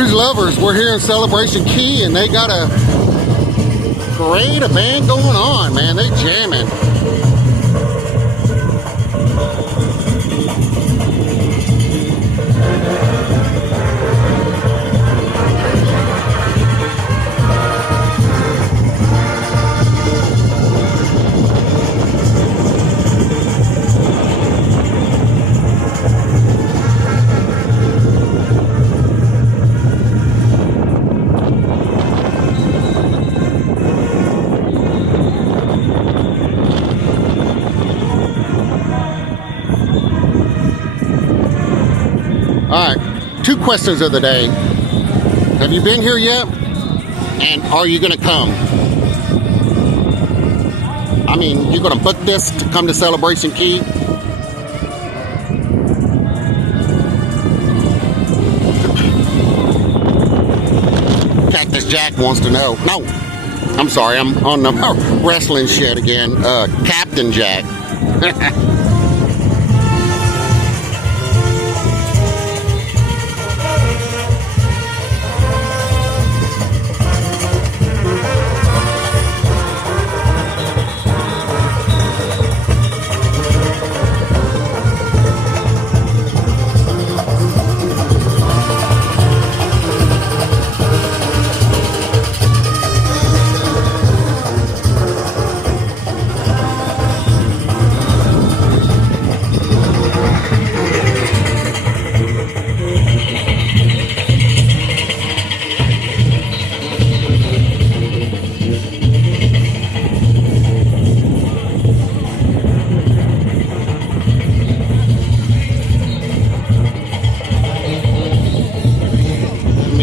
Cruise lovers, we're here in Celebration Key and they got a parade, a band going on, man. They jamming. All right, 2 questions of the day. Have you been here yet? And are you gonna come? I mean, you're gonna book this to come to Celebration Key? Cactus Jack wants to know. No, I'm sorry, I'm on the wrestling shit again. Captain Jack.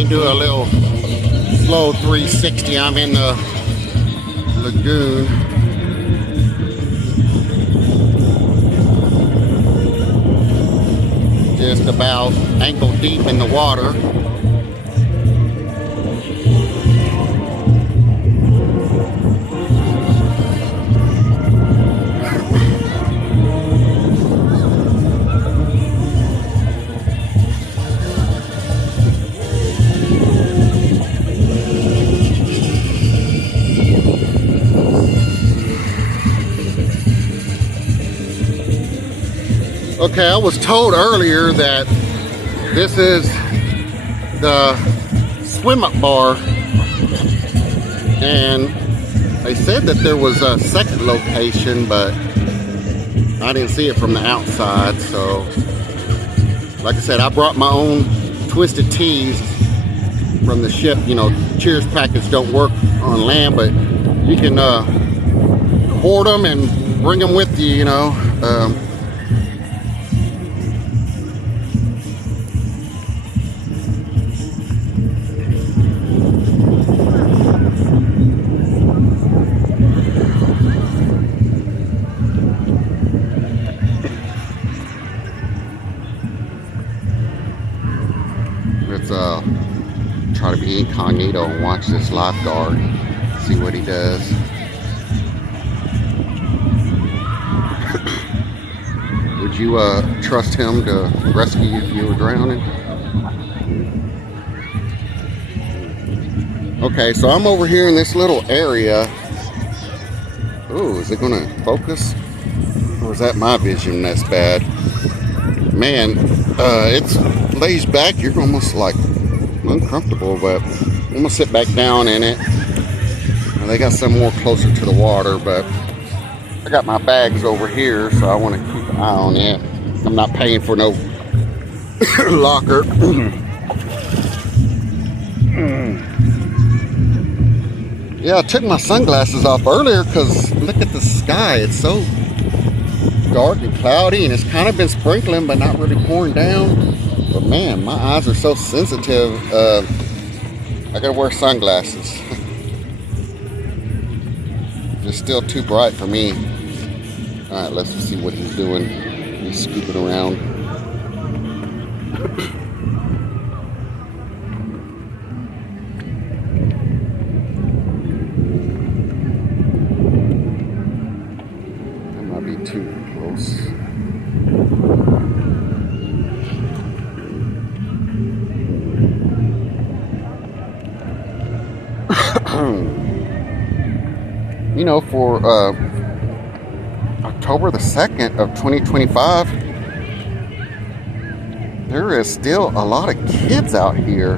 Do a little slow 360. I'm in the lagoon. Just about ankle deep in the water. Okay, I was told earlier that this is the swim up bar, and they said that there was a second location, but I didn't see it from the outside. So like I said, I brought my own twisted teas from the ship. You know, Cheers packets don't work on land, but you can hoard them and bring them with you, you know. Let's try to be incognito and watch this lifeguard, see what he does. Would you trust him to rescue you if you were drowning? Okay, so I'm over here in this little area. Ooh, is it gonna focus? Or is that my vision that's bad? Man, it's lays back. You're almost like uncomfortable, but I'm gonna sit back down in it. And they got some more closer to the water, but I got my bags over here, so I want to keep an eye on it. I'm not paying for no locker. Yeah, I took my sunglasses off earlier because look at the sky. It's so dark and cloudy, and it's kind of been sprinkling but not really pouring down. But man, my eyes are so sensitive. I gotta wear sunglasses. It's still too bright for me. All right, let's see what he's doing. He's scooping around. That might be too close. You know, for October the 2nd of 2025, there is still a lot of kids out here.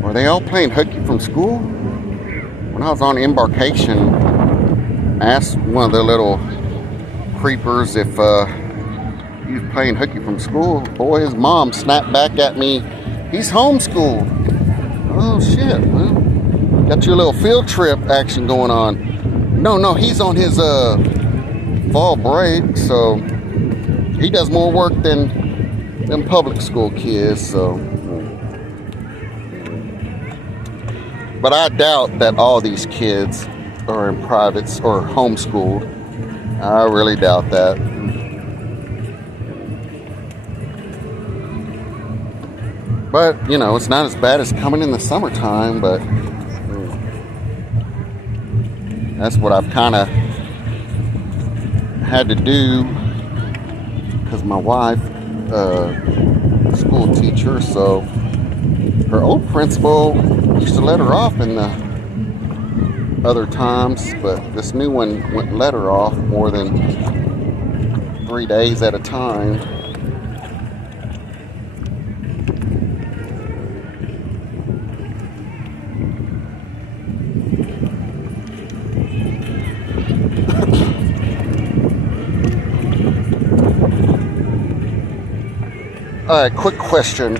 Were they all playing hooky from school? When I was on embarkation, I asked one of the little creepers if he was playing hooky from school. Boy, his mom snapped back at me, he's homeschooled. Oh shit, well, got your little field trip action going on. No, he's on his fall break, so he does more work than them public school kids, so. But I doubt that all these kids are in privates or homeschooled. I really doubt that. But, you know, it's not as bad as coming in the summertime, but that's what I've kind of had to do because my wife, school teacher, so her old principal used to let her off in the other times, but this new one wouldn't let her off more than 3 days at a time. All right, quick question.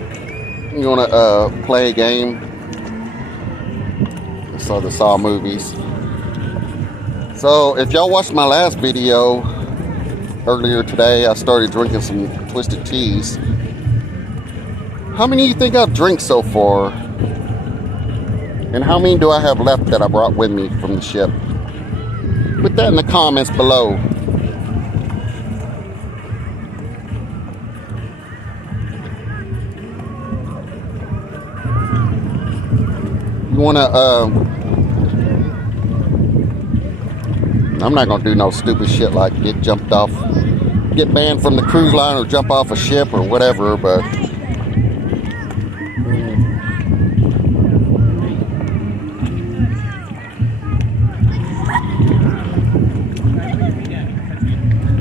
You want to play a game? I saw the Saw movies. So, if y'all watched my last video earlier today, I started drinking some Twisted Teas. How many of you think I've drank so far? And how many do I have left that I brought with me from the ship? Put that in the comments below. You want to, I'm not going to do no stupid shit like get banned from the cruise line or jump off a ship or whatever, but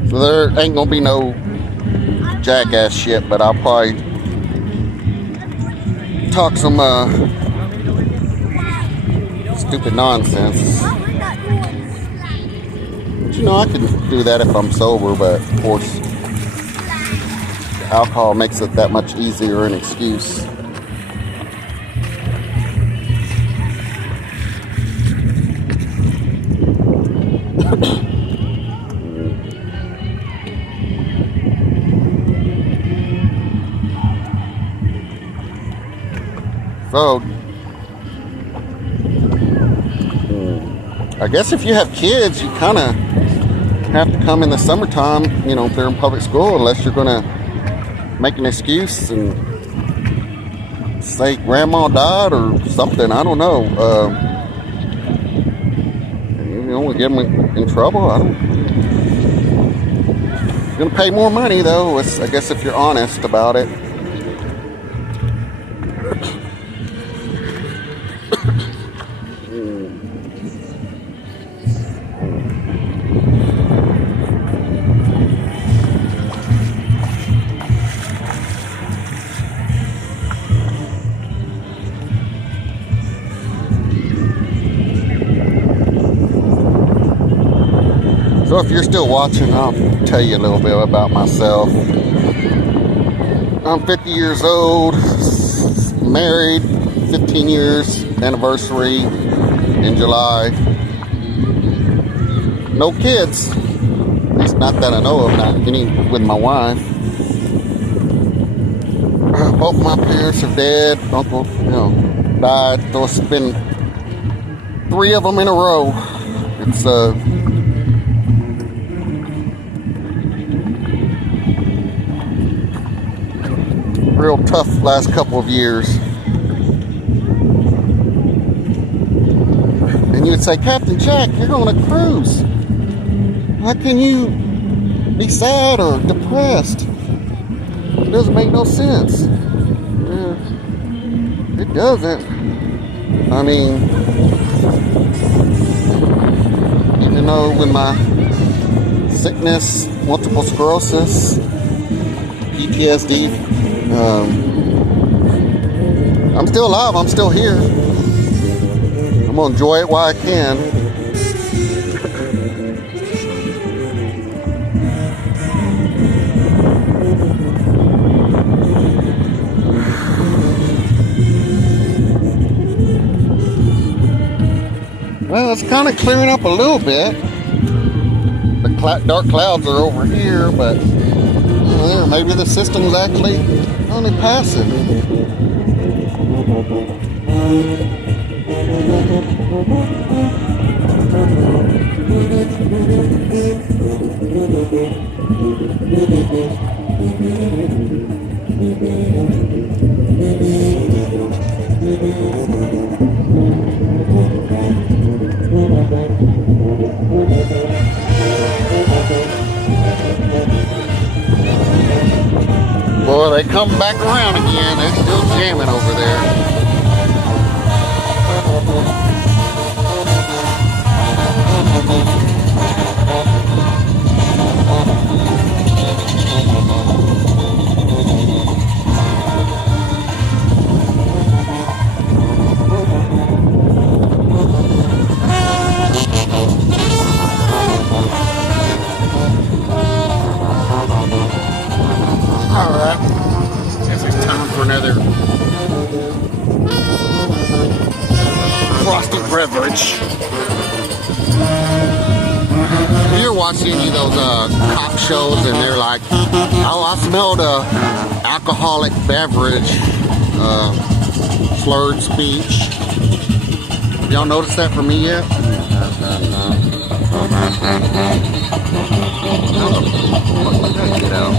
so there ain't going to be no jackass shit, but I'll probably talk some, stupid nonsense. But you know, I can do that if I'm sober, but of course, alcohol makes it that much easier an excuse. So, I guess if you have kids, you kind of have to come in the summertime, you know, if they're in public school, unless you're going to make an excuse and say grandma died or something. I don't know. You know, get them in trouble. You're going to pay more money, though, I guess, if you're honest about it. So if you're still watching, I'll tell you a little bit about myself. I'm 50 years old, married, 15 years anniversary in July. No kids, at least not that I know of, not any with my wife. Both my parents are dead. Uncle, died. So it's been 3 of them in a row. It's real tough last couple of years. And you would say, Captain Jack, you're on a cruise. How can you be sad or depressed? It doesn't make no sense. It doesn't. I mean, even though with my sickness, multiple sclerosis, PTSD, I'm still alive. I'm still here. I'm gonna enjoy it while I can. Well, it's kind of clearing up a little bit. The dark clouds are over here, but there, maybe the system's actually only passive. Boy, they come back around again. They're still jamming over there. Alright, guess it's time for another frosty beverage. If you're watching any of those cop shows and they're like, oh, I smelled a alcoholic beverage, slurred speech. Have y'all noticed that from me yet? Get out.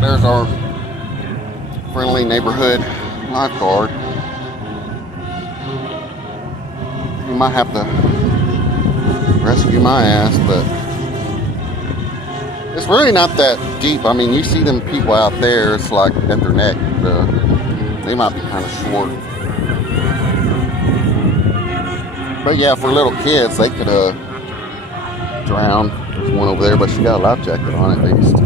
There's our friendly neighborhood lifeguard. You might have to rescue my ass, but it's really not that deep. I mean, you see them people out there, it's like at their neck. They might be kind of short. But yeah, for little kids, they could drown. There's one over there, but she got a life jacket on at least.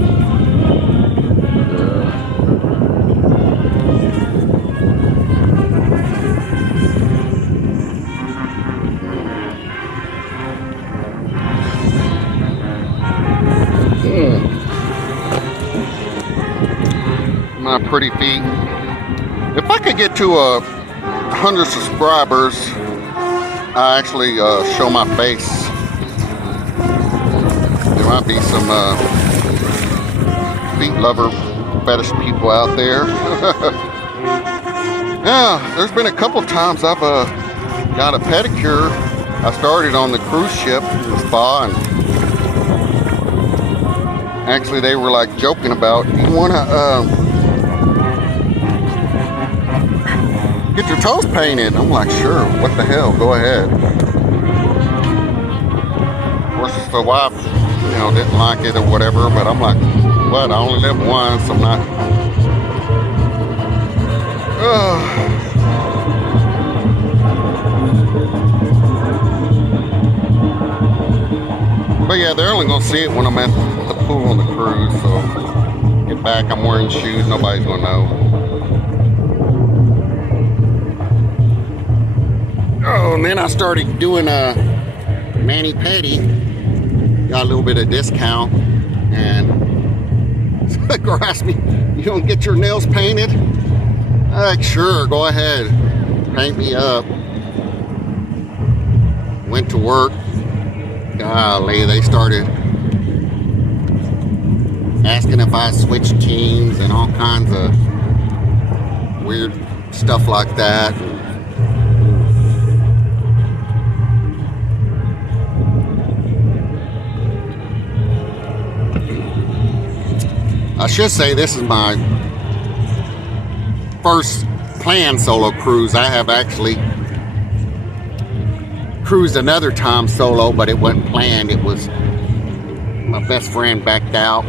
My pretty feet. If I could get to 100 subscribers, I actually show my face. There might be some feet lover fetish people out there. Yeah, there's been a couple times I've got a pedicure. I started on the cruise ship, the spa, and actually they were like joking about, do you want to get your toes painted? I'm like, sure, what the hell, go ahead. Of course, the wife, didn't like it or whatever, but I'm like, what, I only live once, I'm not. But yeah, they're only gonna see it when I'm at the pool on the cruise, so get back, I'm wearing shoes, nobody's gonna know. Oh, and then I started doing a mani-pedi. Got a little bit of discount. And the girl asked me, you gonna get your nails painted? I'm like, sure, go ahead. Paint me up. Went to work. Golly, they started asking if I switched teams and all kinds of weird stuff like that. I should say this is my first planned solo cruise. I have actually cruised another time solo, but it wasn't planned. It was my best friend backed out.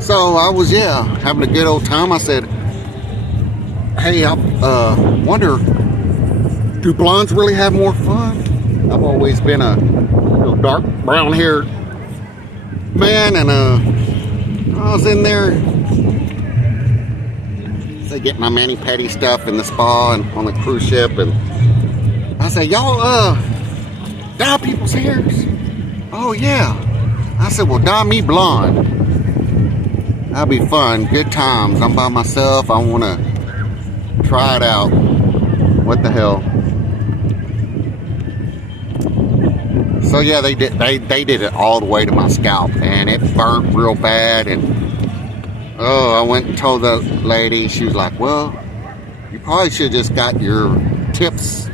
So I was, having a good old time. I said, hey, I wonder, do blondes really have more fun? I've always been a little dark brown haired man, and I was in there. They get my mani-pedi stuff in the spa and on the cruise ship, and I said, y'all dye people's hairs? Oh yeah. I said, well, dye me blonde. That'll be fun, good times. I'm by myself. I want to try it out. What the hell? So yeah, they did it all the way to my scalp, and it burnt real bad. And I went and told the lady. She was like, well, you probably should have just got your tips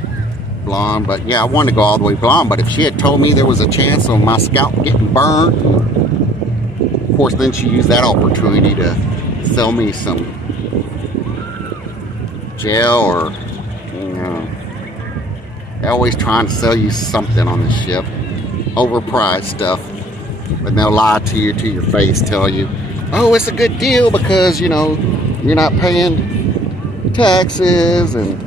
blonde. But yeah, I wanted to go all the way blonde. But if she had told me there was a chance of my scalp getting burned, of course, then she used that opportunity to sell me some gel, or they're always trying to sell you something on the ship. Overpriced stuff, but they'll lie to you to your face, tell you, oh, it's a good deal because you're not paying taxes, and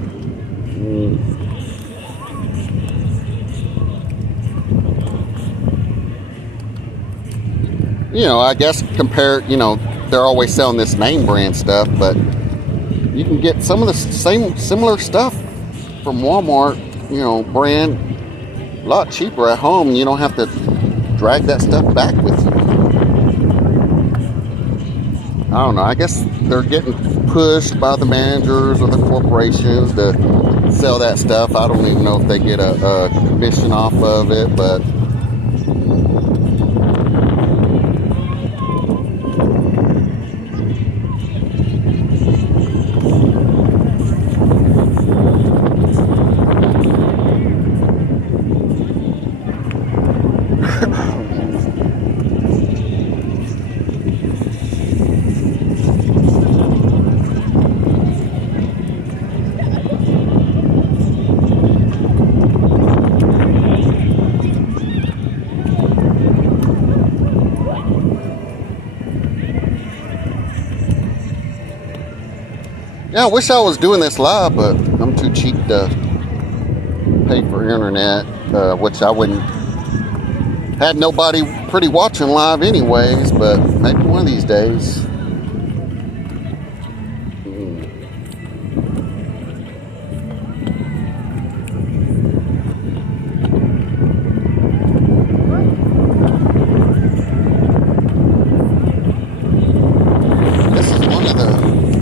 I guess they're always selling this name brand stuff, but you can get some of the similar stuff from Walmart, brand, a lot cheaper at home, and you don't have to drag that stuff back with you. I don't know, I guess they're getting pushed by the managers or the corporations to sell that stuff. I don't even know if they get a commission off of it, but yeah, I wish I was doing this live, but I'm too cheap to pay for internet, which I wouldn't. Had nobody pretty watching live anyways, but maybe one of these days.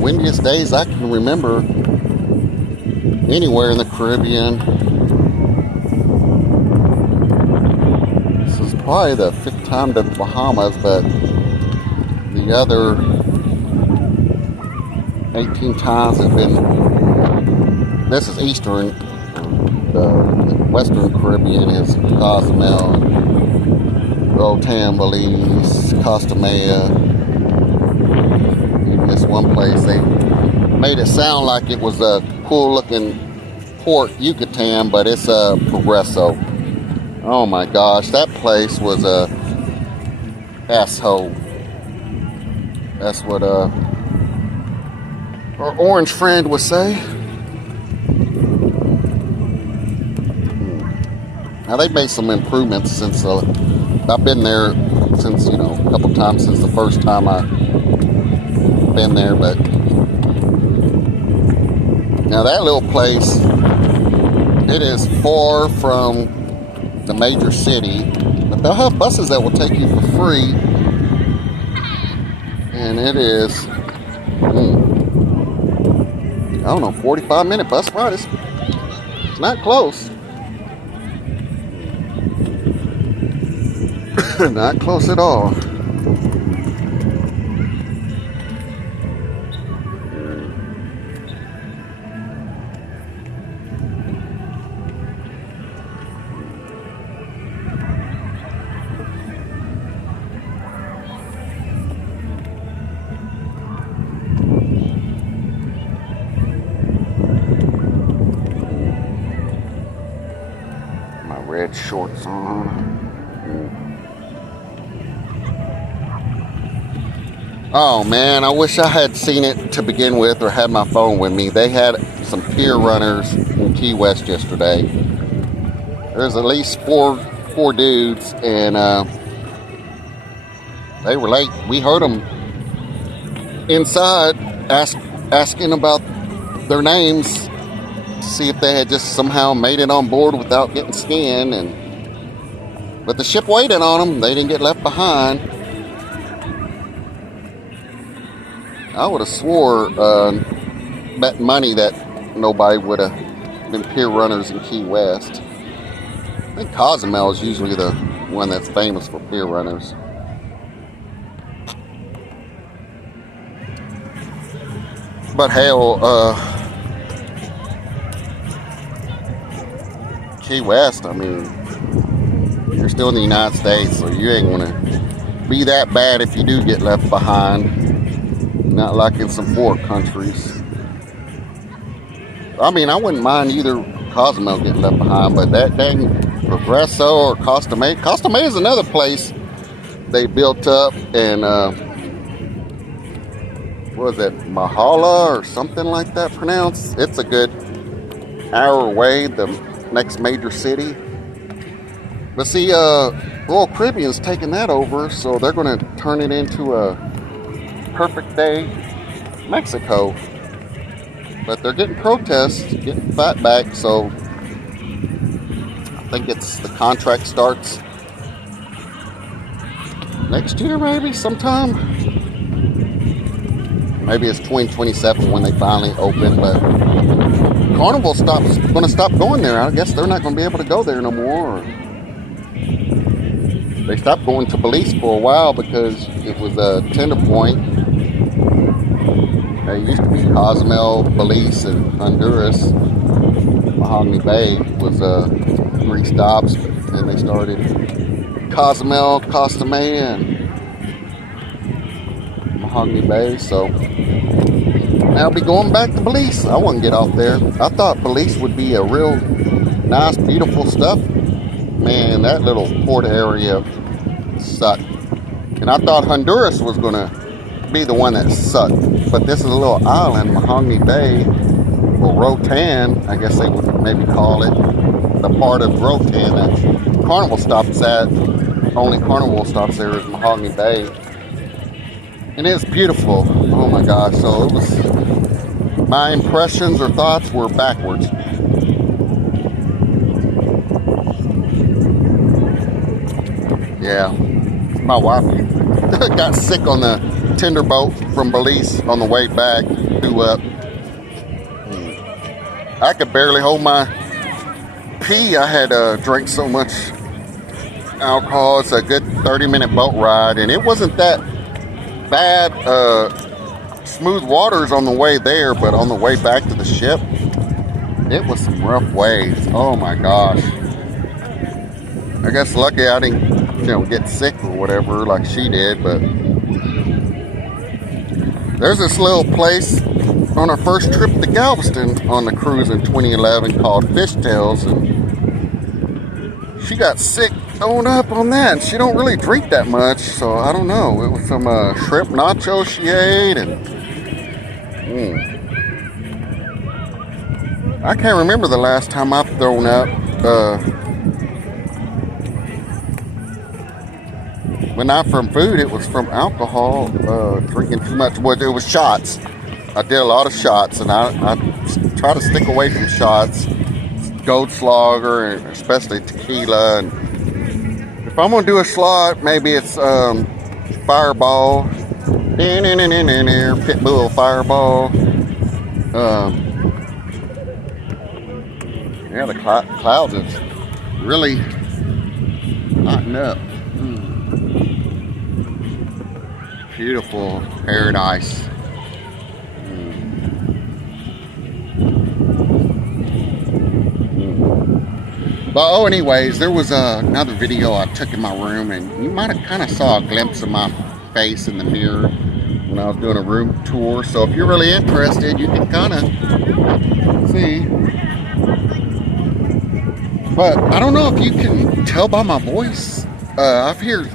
Windiest days I can remember anywhere in the Caribbean. This is probably the 5th time to the Bahamas, but the other 18 times have been, this is Eastern, the Western Caribbean is Cozumel, Roatan, Belize, Costa Maya. This one place, they made it sound like it was a cool looking port, Yucatan, but it's a Progreso. Oh my gosh, that place was a asshole. That's what our orange friend would say. Now they made some improvements since I've been there since a couple times since the first time I been there, but now that little place, it is far from the major city, but they'll have buses that will take you for free, and it is I don't know, 45-minute bus ride. It's not close. Not close at all. shorts on. Oh man, I wish I had seen it to begin with or had my phone with me. They had some pier runners in Key West yesterday. There's at least four dudes, and they were late. We heard them inside asking about their names to see if they had just somehow made it on board without getting skinned. But the ship waited on them. They didn't get left behind. I would have swore, bet money that nobody would have been pier runners in Key West. I think Cozumel is usually the one that's famous for pier runners. But hell, Key West, I mean, you're still in the United States, so you ain't gonna be that bad if you do get left behind. Not like in some foreign countries. I mean, I wouldn't mind either Cozumel getting left behind, but that dang Progresso or Costa Mesa. Costa Mesa is another place they built up, and what was it, Mahala or something like that pronounced? It's a good hour away, the next major city. But see, Royal Caribbean's taking that over, so they're going to turn it into a Perfect Day Mexico. But they're getting protests, getting fat back, so I think it's the contract starts next year, maybe sometime. Maybe it's 2027 when they finally open, but Carnivals going to stop going there. I guess they're not going to be able to go there no more. They stopped going to Belize for a while because it was a tender point. It used to be Cozumel, Belize, and Honduras. Mahogany Bay was 3 stops, and they started Cozumel, Costa Mesa, and Mahogany Bay. So I'll be going back to Belize. I wouldn't get off there. I thought Belize would be a real nice, beautiful stuff. Man, that little port area sucked. And I thought Honduras was going to be the one that sucked. But this is a little island, Mahogany Bay, or Rotan, I guess they would maybe call it. The part of Rotan that Carnival stops at. Only Carnival stops there is Mahogany Bay. And it's beautiful. Oh my gosh. So it was, my impressions or thoughts were backwards. Yeah. My wife got sick on the tender boat from Belize on the way back. Threw up. I could barely hold my pee. I had drank so much alcohol. It's a good 30-minute boat ride, and it wasn't that bad. Smooth waters on the way there, but on the way back to the ship, it was some rough waves. Oh my gosh. I guess lucky I didn't, get sick or whatever like she did, but there's this little place on our first trip to Galveston on the cruise in 2011 called Fishtails, and she got sick throwing up on that, and she don't really drink that much, so I don't know. It was some shrimp nachos she ate, and I can't remember the last time I've thrown up. But not from food, it was from alcohol, drinking too much. Well, it was shots. I did a lot of shots, and I try to stick away from shots, Goldschlager, and especially tequila. And if I'm gonna do a slot, maybe it's Fireball, Pitbull Fireball. Yeah, the clouds is really hotting up. Beautiful paradise. But anyways, there was another video I took in my room, and you might have kind of saw a glimpse of my face in the mirror when I was doing a room tour. So if you're really interested, you can kind of see But I don't know if you can tell by my voice. I've heard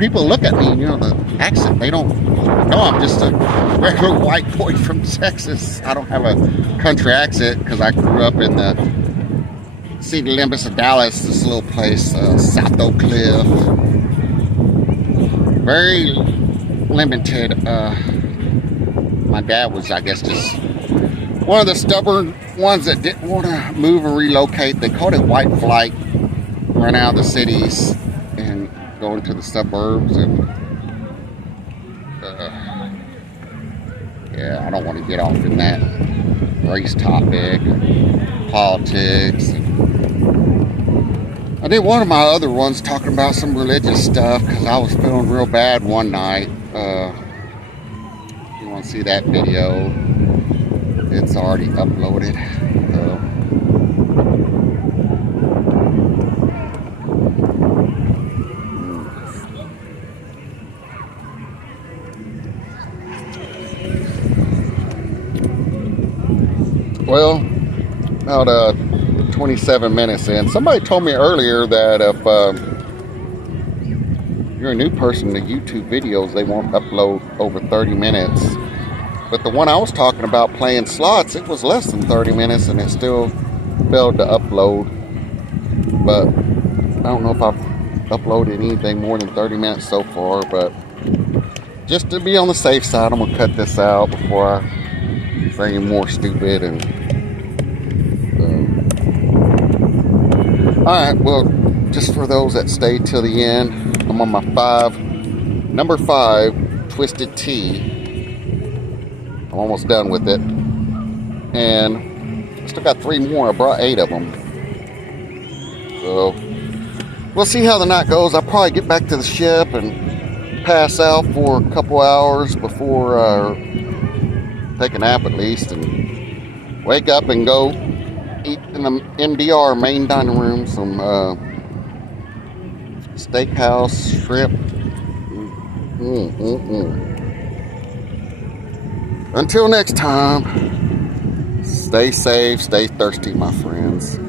people look at me, you know, the accent. They don't know I'm just a regular white boy from Texas. I don't have a country accent because I grew up in the city limits of Dallas, this little place, South Oak Cliff. Very limited. My dad was, I guess, just one of the stubborn ones that didn't want to move and relocate. They called it white flight, run out of the cities and go into the suburbs. And yeah, I don't want to get off in that race topic, politics. I did one of my other ones talking about some religious stuff because I was feeling real bad one night. If you want to see that video, it's already uploaded. Well, about 27 minutes in. Somebody told me earlier that if you're a new person to YouTube videos, they won't upload over 30 minutes. But the one I was talking about playing slots, it was less than 30 minutes and it still failed to upload. But I don't know if I've uploaded anything more than 30 minutes so far, but just to be on the safe side, I'm gonna cut this out before I say any more stupid. And all right, well, just for those that stayed till the end, I'm on my number 5 twisted tea. I'm almost done with it, and I still got 3 more. I brought 8 of them, so we'll see how the night goes. I'll probably get back to the ship and pass out for a couple hours before take a nap at least, and wake up and go eat in the MDR main dining room some steakhouse, shrimp. Until next time, stay safe, stay thirsty, my friends.